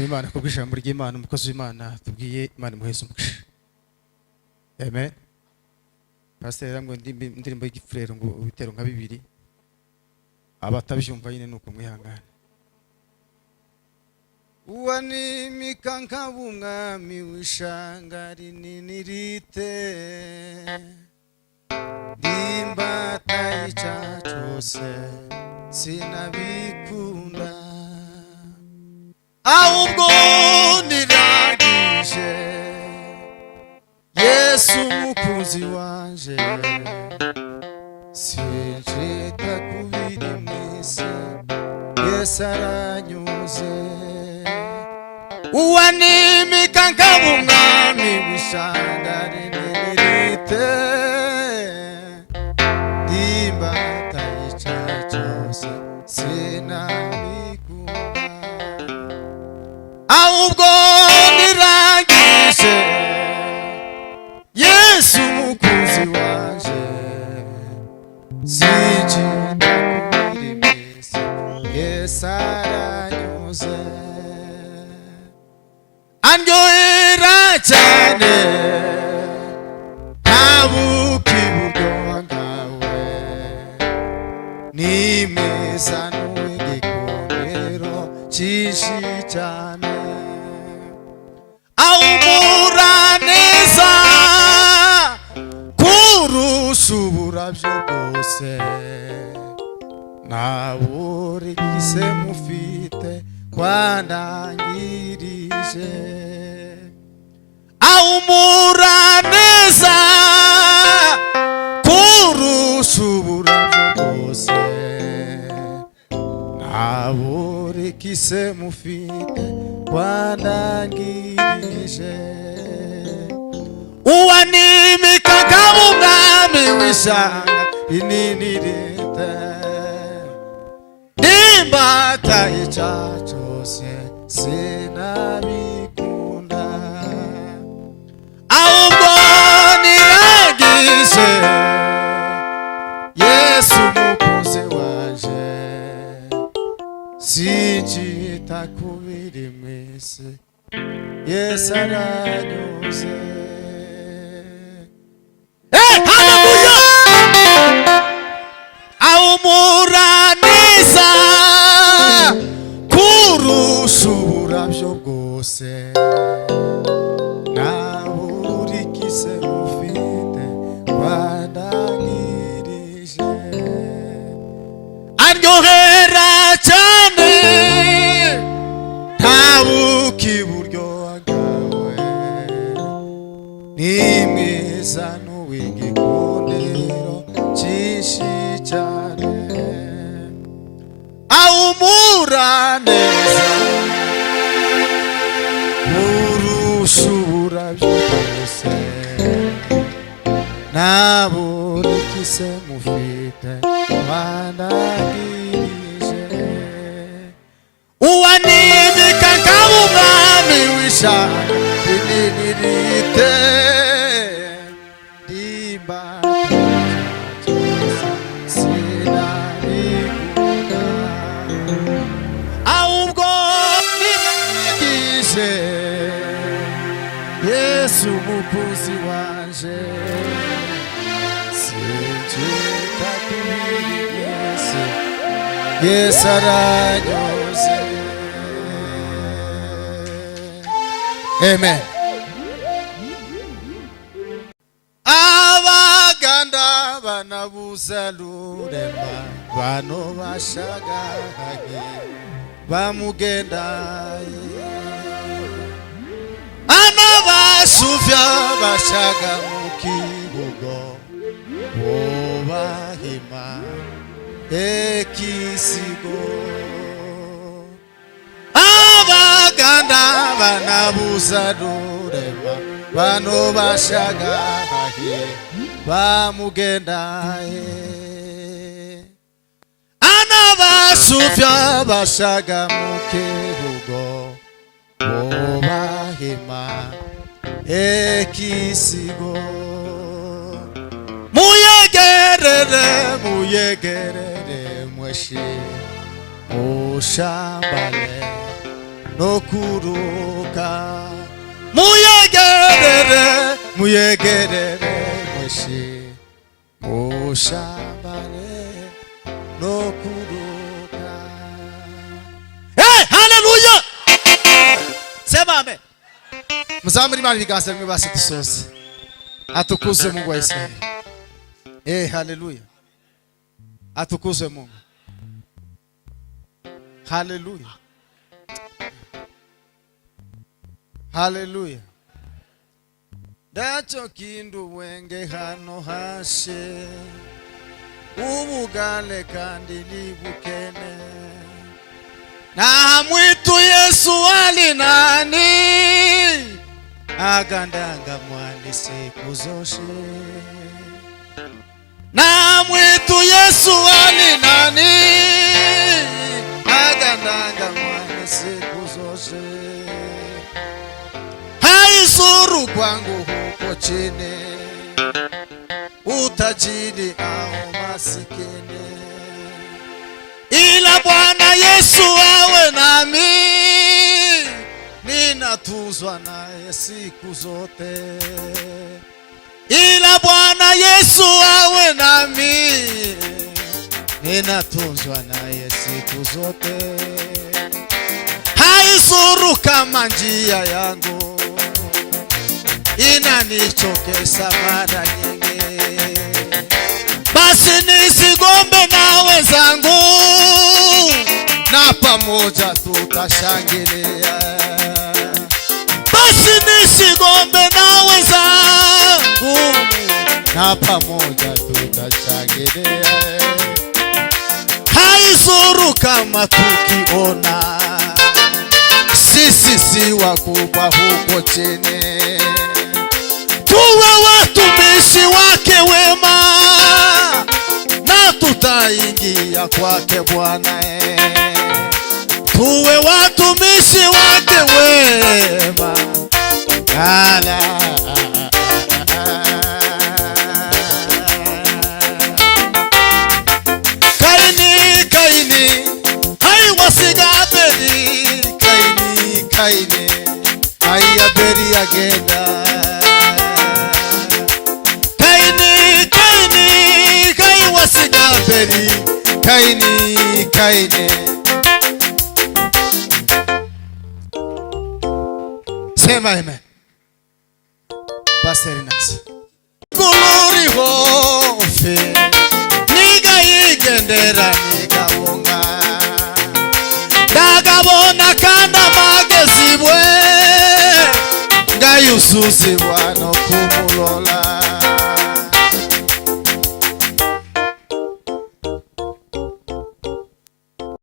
turashima Imana kubw'ijambo ry'Imana, umukozi w'Imana tubwiye Imana muheze umugisha. Amen. Pastor yaramwe indirimbo y'igifurero ngo ubitero nka bibiri. Abatabyumva nyine nuko mwihangana. Uwanimika nk'abumwami w'ishanga rinini rite, ndimbata y'ica cyose sinabikunda, ahubwo niragije Yesu umukunzi wanje, sinshaka kubiri mwese Yesu aranyuze. Uwanimika nk'abumwami w'ishanga rinini rite, ndimbata y'ica cyose sinabikunda, ahubwo nirangije Yesu umukunzi wanje, sinjinda kubiri mwese Yesu aranyuze. Andyohera cyane ntabuka iburyo bwawe, ni mwiza n'uw'igikundiro cyinshi cyane, awumura neza kurusha uburabyo bwose, ntaburi gise mufite kwandangirije, awumura neza kurusha uburabyo bwose, ntaburi gise mufite kwandangirije. Uwanimika nk'abumwami w'ishanga rinini rite, ndimbata y'ica cyose sinabikunda, ahubwo nirangije Yesu umukunzi wanje, sinjita kubiri mwese Yesu aranyuze. Haleluya! Awumura neza kurusha uburabyo bwose, ntaburi gise mufite kwandangirije, aryohera cyane ntabuka iburyo bwawe, ni mwiza n'uw'igikundiro cyinshi cyane, awumura neza kurusha uburabyo bwose, ntaburi gise mufite kwandangirije. Uwanimika nk'abumwami w'ishanga rinini rite, ndimbata cyose sinabikunda, ahubwo nirangije Yesu umukunzi wanje, sinjita kubiri mwese Yesu aranyuze. Amen. Abaganda banabuza rurema, bano bashagahage bamugendaye, anabasuvya bashaga mu kibugo, bobahima ekisigo. Abaganda banabuza rurema, bano bashagahage bamugendaye, anabasuvya bashaga mu kibugo, bobahima ekisigo. Muyegerere mweshi mushambale no kuruka. Muyegerere, muyegerere mweshi mushambane no kuruka. Hey, hallelujah! Sema amen. Mzamuri mali biganza mwe basi dusoze. Atukuzwe Mungu wa Israeli. Hallelujah. Atukuzwe Mungu. Hallelujah. Hallelujah. Dacho kindu wenge hano hashe ubugale kandi libukene na mwitu Yesu ali nani agandanga mwani siku zoshe na mwitu Yesu ali nani agandanga mwani siku zoshe haizuru kwangu huko chini utajiri au masikini ila Bwana Yesu awe nami ninatuzwa naye siku zote ila Bwana Yesu awe nami ninatuzwa naye siku zote haizuru kama njia yangu inanichokesha mara nyingi basi nisigombe na wenzangu na pamoja tutashangilia basi nisigombe na wenzangu na pamoja tutashangilia haizuru kama tukiona sisi si wakubwa huko chini tuwe watumishi wake wema na tutaingia kwake Bwana tuwe watumishi wake wema ala kaini kaini hai wasigaberi kaini kaini hai aberi agenda kaini kaini sema amen Pastor Nasi kuluri hofe niga igendera niga wonga dagabona kanda magezibwe ngayusuzi wano kumulola